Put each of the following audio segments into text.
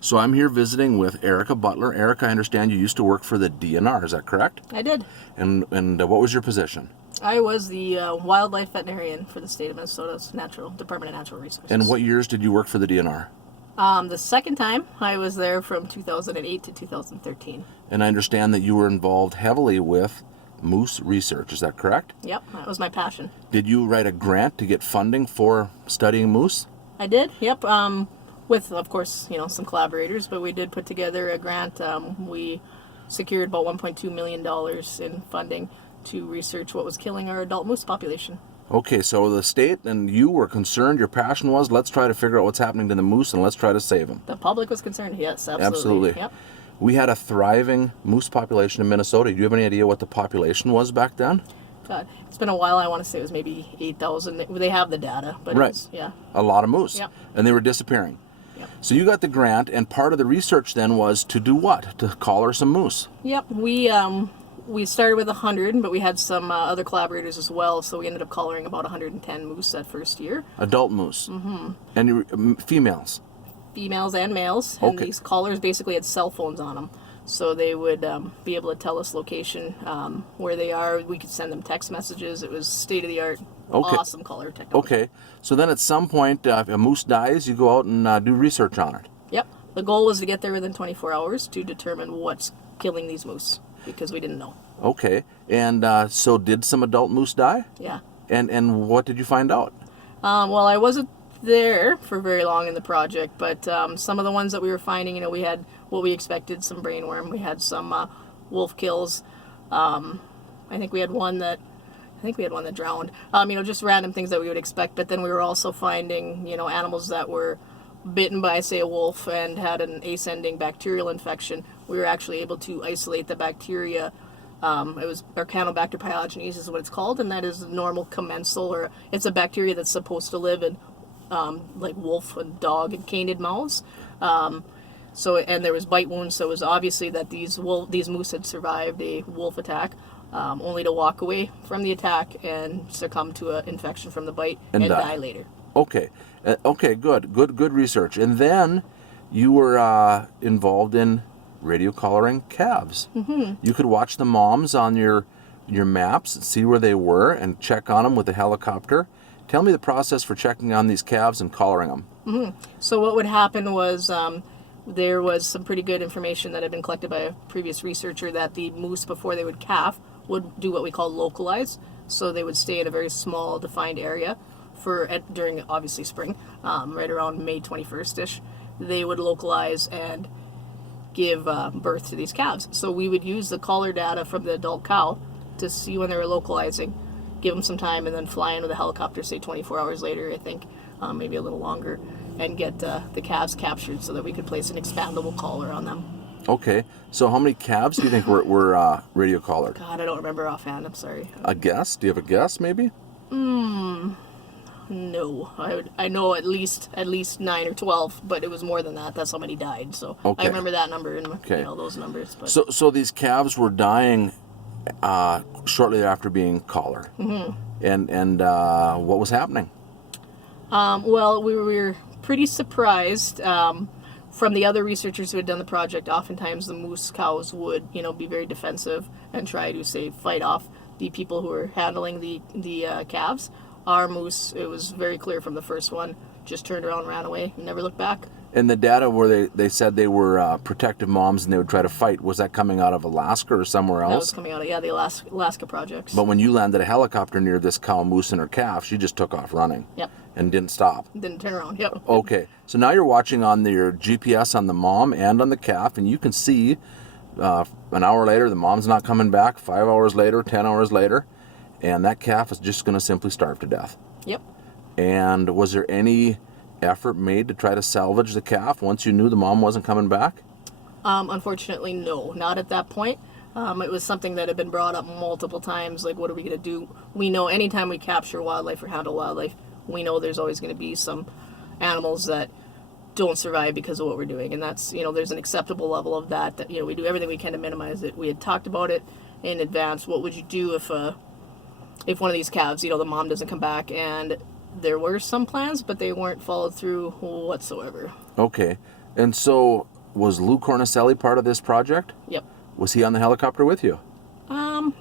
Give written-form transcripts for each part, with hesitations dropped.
So I'm here visiting with Erica Butler. Erica, I understand you used to work for the DNR, is that correct? I did. And what was your position? I was the wildlife veterinarian for the state of Minnesota's Department of Natural Resources. And what years did you work for the DNR? The second time, I was there from 2008 to 2013. And I understand that you were involved heavily with moose research, is that correct? Yep, that was my passion. Did you write a grant to get funding for studying moose? I did, yep. With, of course, some collaborators, but we did put together a grant. We secured about $1.2 million in funding to research what was killing our adult moose population. Okay, so the state and you were concerned, your passion was, let's try to figure out what's happening to the moose and let's try to save them. The public was concerned, yes, absolutely. Absolutely. Yep. We had a thriving moose population in Minnesota. Do you have any idea what the population was back then? God, it's been a while. I want to say it was maybe 8,000. They have the data, but Right. It was, yeah. A lot of moose. Yep. And they were disappearing. Yep. So you got the grant, and part of the research then was to do what? To collar some moose. Yep, we started with 100, but we had some other collaborators as well, so we ended up collaring about 110 moose that first year. Adult moose. Mm-hmm. And females. Females and males, and Okay. these collars basically had cell phones on them, so they would be able to tell us location, where they are. We could send them text messages. It was state-of-the-art, Okay. awesome collar technology. Okay. So then at some point, if a moose dies, you go out and do research on it. Yep, the goal was to get there within 24 hours to determine what's killing these moose, because we didn't know. Okay. And so did some adult moose die? Yeah. And what did you find out? Well, I wasn't there for very long in the project, but some of the ones that we were finding, we had what we expected, some brainworm. We had some wolf kills. I think we had one that drowned. Just random things that we would expect. But then we were also finding, animals that were bitten by, say, a wolf and had an ascending bacterial infection. We were actually able to isolate the bacteria. It was Arcanobacter pyogenes is what it's called, and that is normal commensal, or it's a bacteria that's supposed to live in like wolf and dog and canid mouths. And there was bite wounds, so it was obviously that these moose had survived a wolf attack, only to walk away from the attack and succumb to an infection from the bite and die later. Okay. Okay, good research. And then you were involved in radio collaring calves. Mm-hmm. You could watch the moms on your maps and see where they were and check on them with a helicopter. Tell me the process for checking on these calves and collaring them. Mm-hmm. So what would happen was there was some pretty good information that had been collected by a previous researcher that the moose, before they would calf, would do what we call localize. So they would stay in a very small defined area during obviously spring, right around May 21st-ish. They would localize and give birth to these calves. So we would use the collar data from the adult cow to see when they were localizing, give them some time, and then fly in with a helicopter, say 24 hours later, I think, maybe a little longer, and get the calves captured so that we could place an expandable collar on them. Okay, so how many calves do you think were radio collared? God, I don't remember offhand, I'm sorry. A guess? Do you have a guess, maybe? No, I know at least 9 or 12, but it was more than that. That's how many died. So Okay. I remember that number and Okay. those numbers. But So these calves were dying shortly after being collared. Mm-hmm. And what was happening? well, we were pretty surprised from the other researchers who had done the project. Oftentimes, the moose cows would be very defensive and try to fight off the people who were handling the calves. Our moose, it was very clear from the first one, just turned around, ran away, and never looked back. And the data where they said they were protective moms and they would try to fight, was that coming out of Alaska or somewhere else? That was coming out of, the Alaska projects. But when you landed a helicopter near this cow moose and her calf, she just took off running. Yep. And didn't stop. Didn't turn around, yep. Okay, so now you're watching on your GPS on the mom and on the calf, and you can see an hour later the mom's not coming back, 5 hours later, 10 hours later, and that calf is just going to simply starve to death. Yep. And was there any effort made to try to salvage the calf once you knew the mom wasn't coming back? Unfortunately, no, not at that point. It was something that had been brought up multiple times, like, what are we going to do? We know anytime we capture wildlife or handle wildlife, we know there's always going to be some animals that don't survive because of what we're doing. And that's, there's an acceptable level of that, we do everything we can to minimize it. We had talked about it in advance. What would you do if one of these calves, the mom doesn't come back? And there were some plans, but they weren't followed through whatsoever. Okay, And so, was Lou Cornicelli part of this project? Yep. Was he on the helicopter with you?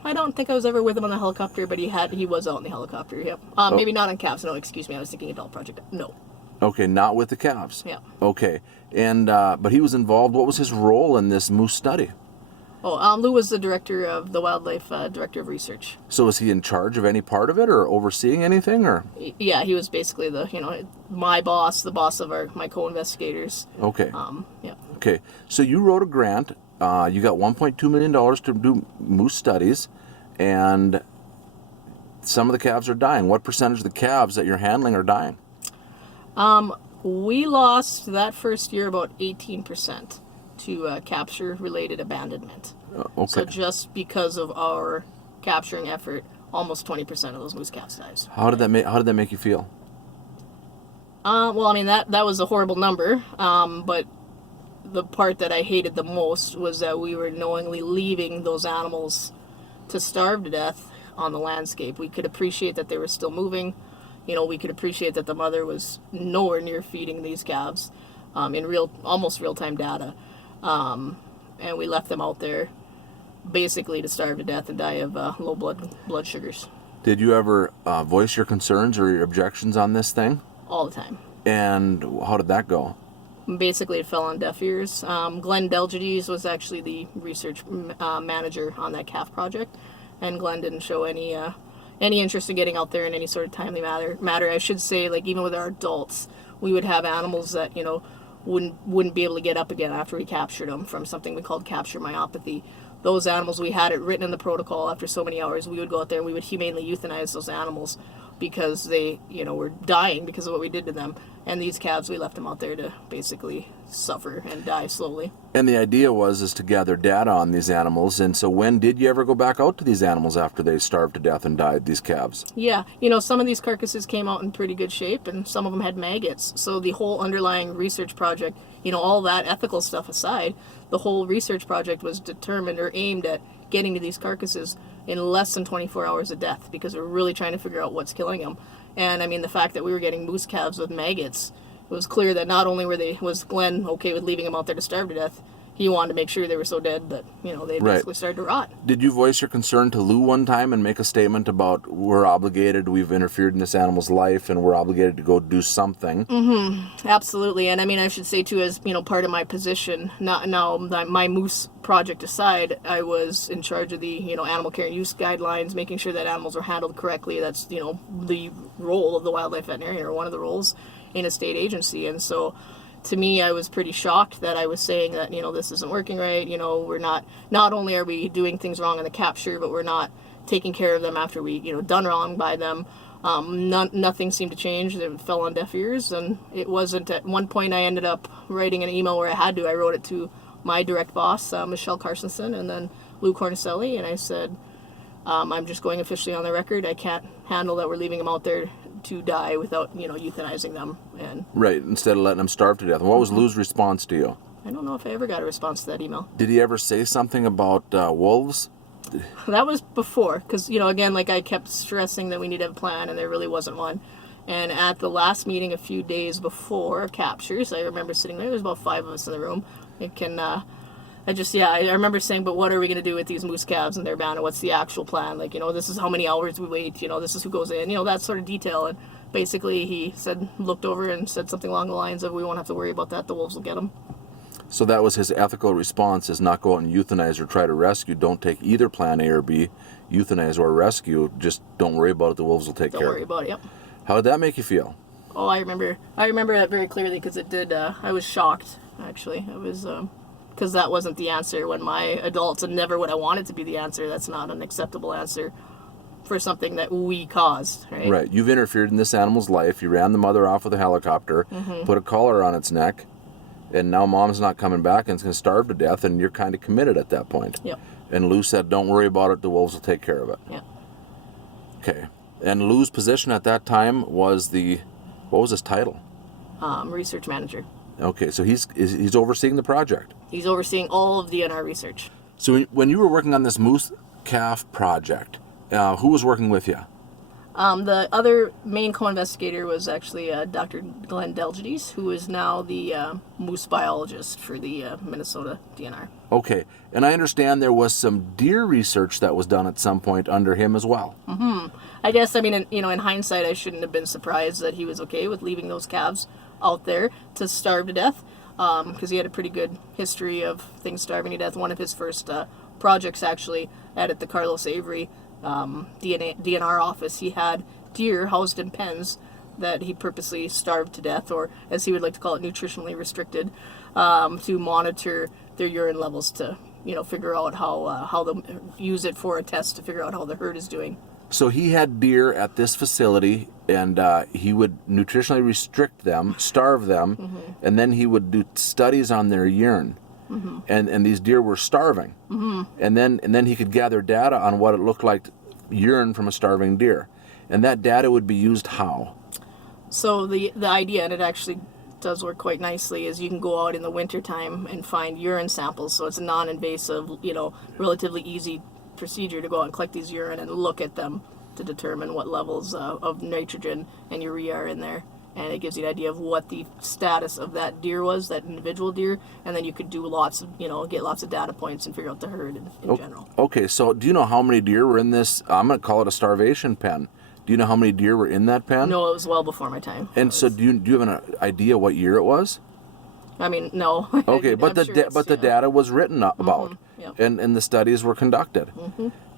I don't think I was ever with him on the helicopter, but he was out in the helicopter. Yep. Maybe not on calves. No, excuse me. I was thinking adult project. No. Okay, not with the calves. Yeah. Okay, and but he was involved. What was his role in this moose study? Oh, Lou was the director of the wildlife director of research. So was he in charge of any part of it, or overseeing anything, or? Yeah, he was basically my boss, the boss of my co-investigators. Okay. Yeah. Okay, so you wrote a grant. You got $1.2 million to do moose studies, and some of the calves are dying. What percentage of the calves that you're handling are dying? We lost that first year about 18% to capture-related abandonment. Okay. So just because of our capturing effort, almost 20% of those moose calves dies. How did that make you feel? Well, I mean that was a horrible number, but the part that I hated the most was that we were knowingly leaving those animals to starve to death on the landscape. We could appreciate that they were still moving. We could appreciate that the mother was nowhere near feeding these calves in almost real-time data. And we left them out there basically to starve to death and die of low blood sugars. Did you ever voice your concerns or your objections on this thing? All the time. And how did that go? Basically, it fell on deaf ears. Glenn Delgides was actually the research manager on that calf project, and Glenn didn't show any interest in getting out there in any sort of timely matter. I should say, like even with our adults, we would have animals that wouldn't be able to get up again after we captured them from something we called capture myopathy. Those animals, we had it written in the protocol. After so many hours, we would go out there and we would humanely euthanize those animals because they were dying because of what we did to them. And these calves, we left them out there to basically suffer and die slowly. And the idea is to gather data on these animals. And so when did you ever go back out to these animals after they starved to death and died, these calves? Yeah, some of these carcasses came out in pretty good shape, and some of them had maggots. So the whole underlying research project, all that ethical stuff aside, the whole research project was determined or aimed at getting to these carcasses in less than 24 hours of death, because we're really trying to figure out what's killing them. And I mean, the fact that we were getting moose calves with maggots, it was clear that not only was Glenn okay with leaving them out there to starve to death, he wanted to make sure they were so dead that, they basically started to rot. Did you voice your concern to Lou one time and make a statement about we've interfered in this animal's life and we're obligated to go do something? Mm-hmm. Absolutely. And I mean, I should say too, as, part of my position, my moose project aside, I was in charge of the, animal care and use guidelines, making sure that animals were handled correctly. That's, the role of the wildlife veterinarian, or one of the roles in a state agency. And so, to me, I was pretty shocked that I was saying that, this isn't working right. We're not only are we doing things wrong in the capture, but we're not taking care of them after we, done wrong by them. Nothing seemed to change. It fell on deaf ears. And it wasn't at one point I ended up writing an email where I had to. I wrote it to my direct boss, Michelle Carsonson, and then Lou Cornicelli. And I said, I'm just going officially on the record. I can't handle that we're leaving them out there to die without, euthanizing them. And right, instead of letting them starve to death. What was Lou's response to you? I don't know if I ever got a response to that email. Did he ever say something about wolves? That was before, because, again, like I kept stressing that we need to have a plan, and there really wasn't one. And at the last meeting a few days before captures, I remember sitting there was about 5 of us in the room. I remember saying, but what are we going to do with these moose calves and their abandoned? What's the actual plan? Like, this is how many hours we wait, this is who goes in, that sort of detail. And basically he looked over and said something along the lines of, we won't have to worry about that, the wolves will get them. So that was his ethical response, is not go out and euthanize or try to rescue. Don't take either plan A or B, euthanize or rescue. Just don't worry about it, the wolves will take care of it. Don't worry about it, yep. How did that make you feel? Oh, I remember that very clearly, because it did, I was shocked, actually. I was, because that wasn't the answer when my adults, and never would I want it to be the answer. That's not an acceptable answer for something that we caused, right? Right. You've interfered in this animal's life. You ran the mother off with a helicopter, put a collar on its neck, and now mom's not coming back and it's going to starve to death, and you're kind of committed at that point. Yep. And Lou said, don't worry about it, the wolves will take care of it. Yeah. Okay. And Lou's position at that time was what was his title? Research manager. Okay, so he's overseeing the project. He's overseeing all of DNR research. So when you were working on this moose calf project, who was working with you? The other main co-investigator was actually Dr. Glenn Delgides, who is now the moose biologist for the Minnesota DNR. Okay, and I understand there was some deer research that was done at some point under him as well. I guess, I mean, in hindsight, I shouldn't have been surprised that he was okay with leaving those calves out there to starve to death, because he had a pretty good history of things starving to death. One of his first projects, actually, at the Carlos Avery DNR office, he had deer housed in pens that he purposely starved to death, or as he would like to call it, nutritionally restricted, to monitor their urine levels to, figure out how they'll use it for a test to figure out how the herd is doing. So he had deer at this facility, and he would nutritionally restrict them, starve them, and then he would do studies on their urine. And these deer were starving. And then he could gather data on what it looked like urine from a starving deer. And that data would be used how? So the idea, and it actually does work quite nicely, is you can go out in the wintertime and find urine samples. So it's a non-invasive, relatively easy procedure to go out and collect these urine and look at them to determine what levels of nitrogen and urea are in there. And it gives you an idea of what the status of that deer was, that individual deer, and then you could do lots of, get lots of data points and figure out the herd in general. Okay, so do you know how many deer were in this, I'm going to call it a starvation pen. Do you know how many deer were in that pen? No, it was well before my time. And so do you have an idea what year it was? I mean, no. Okay, but the data was written about, Yep. and the studies were conducted.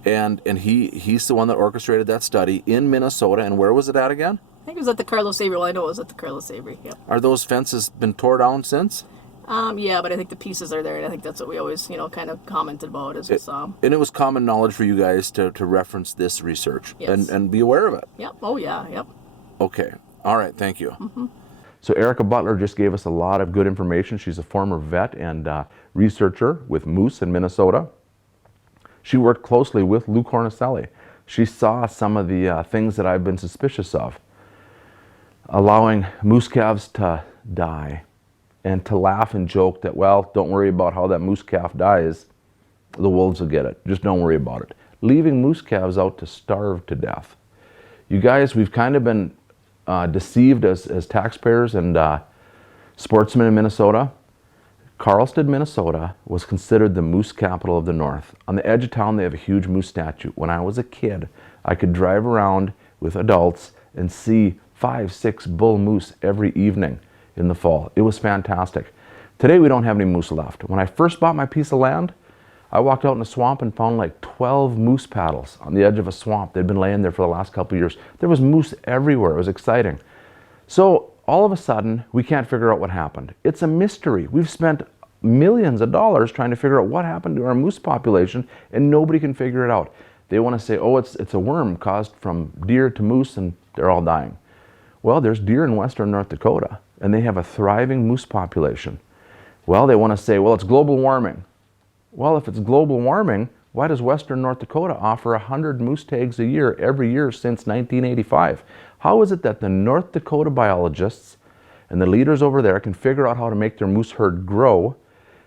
And he's the one that orchestrated that study in Minnesota. And where was it at again? I think it was at the Carlos Avery. Well, I know it was at the Carlos Avery. Yep. Are those fences been tore down since? Yeah, but I think the pieces are there, and I think that's what we always, kind of commented about as we saw 'em. And it was common knowledge for you guys to reference this research Yes. and be aware of it. Yep. Oh yeah. Yep. Okay. All right. Thank you. So Erica Butler just gave us a lot of good information. She's a former vet and researcher with moose in Minnesota. She worked closely with Lou Cornicelli. She saw some of the things that I've been suspicious of, allowing moose calves to die, and to laugh and joke that, well, don't worry about how that moose calf dies. The wolves will get it. Just don't worry about it. Leaving moose calves out to starve to death. You guys, we've kind of been deceived as taxpayers and sportsmen in Minnesota. Carlsted, Minnesota was considered the moose capital of the North. On the edge of town, they have a huge moose statue. When I was a kid, I could drive around with adults and see 5, 6 bull moose every evening in the fall. It was fantastic. Today, we don't have any moose left. When I first bought my piece of land, I walked out in a swamp and found like 12 moose paddles on the edge of a swamp. They'd been laying there for the last couple of years. There was moose everywhere. It was exciting. So all of a sudden, we can't figure out what happened. It's a mystery. We've spent millions of dollars trying to figure out what happened to our moose population, and nobody can figure it out. They want to say, oh, it's a worm caused from deer to moose, and they're all dying. Well, there's deer in western North Dakota, and they have a thriving moose population. Well, they want to say, well, it's global warming. Well, if it's global warming, why does western North Dakota offer 100 moose tags a year every year since 1985? How is it that the North Dakota biologists and the leaders over there can figure out how to make their moose herd grow,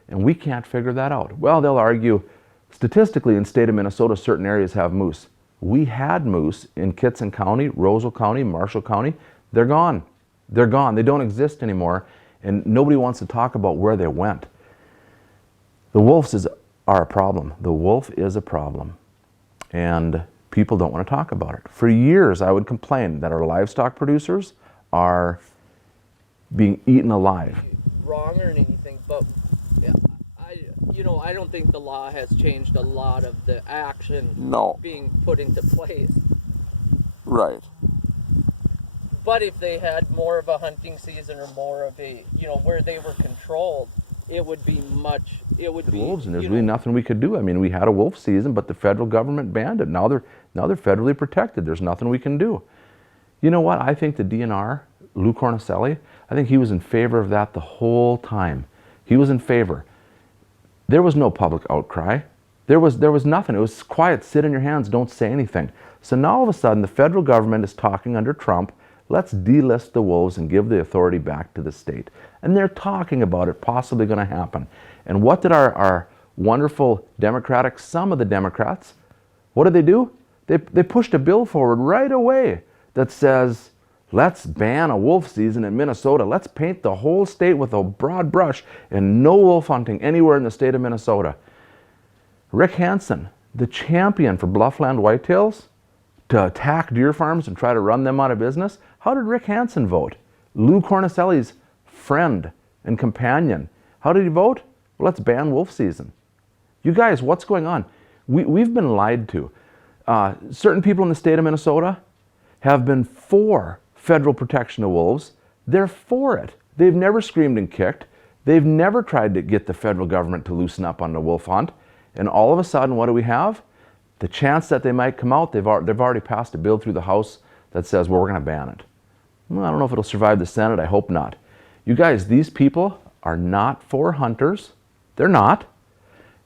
and we can't figure that out? Well, they'll argue, statistically in the state of Minnesota, certain areas have moose. We had moose in Kitson County, Roseville County, Marshall County. They're gone. They're gone. They don't exist anymore, and nobody wants to talk about where they went. The wolves are a problem. The wolf is a problem, and people don't want to talk about it. For years, I would complain that our livestock producers are being eaten alive. Wrong or anything, but yeah, I don't think the law has changed a lot of the action being put into place. Right. But if they had more of a hunting season or more of a, where they were controlled, it would be wolves, and there's really nothing we could do. I mean, we had a wolf season, but the federal government banned it. Now they're federally protected. There's nothing we can do. You know what? I think the DNR, Lou Cornicelli, I think he was in favor of that the whole time. He was in favor. There was no public outcry. There was nothing. It was quiet. Sit in your hands. Don't say anything. So now all of a sudden, the federal government is talking under Trump. Let's delist the wolves and give the authority back to the state. And they're talking about it possibly going to happen. And what did our wonderful some of the Democrats, what did they do? They pushed a bill forward right away that says, let's ban a wolf season in Minnesota. Let's paint the whole state with a broad brush and no wolf hunting anywhere in the state of Minnesota. Rick Hansen, the champion for bluffland whitetails, to attack deer farms and try to run them out of business. How did Rick Hansen vote? Lou Cornicelli's friend and companion. How did he vote? Well, let's ban wolf season. You guys, what's going on? We've been lied to. Certain people in the state of Minnesota have been for federal protection of wolves. They're for it. They've never screamed and kicked. They've never tried to get the federal government to loosen up on the wolf hunt. And all of a sudden, what do we have? The chance that they might come out, they've already passed a bill through the House that says, well, we're going to ban it. Well, I don't know if it'll survive the Senate. I hope not. You guys, these people are not for hunters. They're not.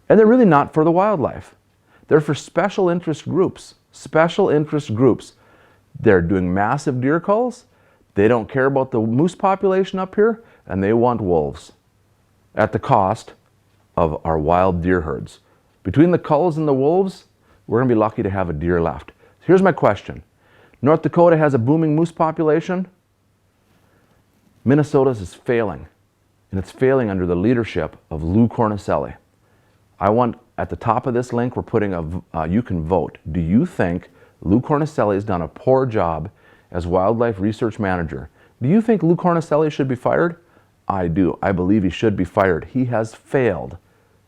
And they're really not for the wildlife. They're for special interest groups. Special interest groups. They're doing massive deer culls. They don't care about the moose population up here, and they want wolves at the cost of our wild deer herds. Between the culls and the wolves, we're going to be lucky to have a deer left. Here's my question. North Dakota has a booming moose population. Minnesota's is failing, and it's failing under the leadership of Lou Cornicelli. I want, at the top of this link, we're putting you can vote. Do you think Lou Cornicelli has done a poor job as wildlife research manager? Do you think Lou Cornicelli should be fired? I do. I believe he should be fired. He has failed.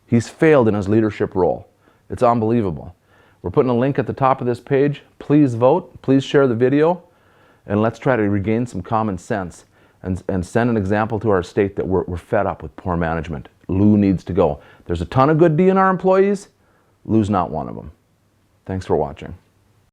He's failed in his leadership role. It's unbelievable. We're putting a link at the top of this page. Please vote. Please share the video. And let's try to regain some common sense and send an example to our state that we're fed up with poor management. Lou needs to go. There's a ton of good DNR employees. Lou's not one of them. Thanks for watching.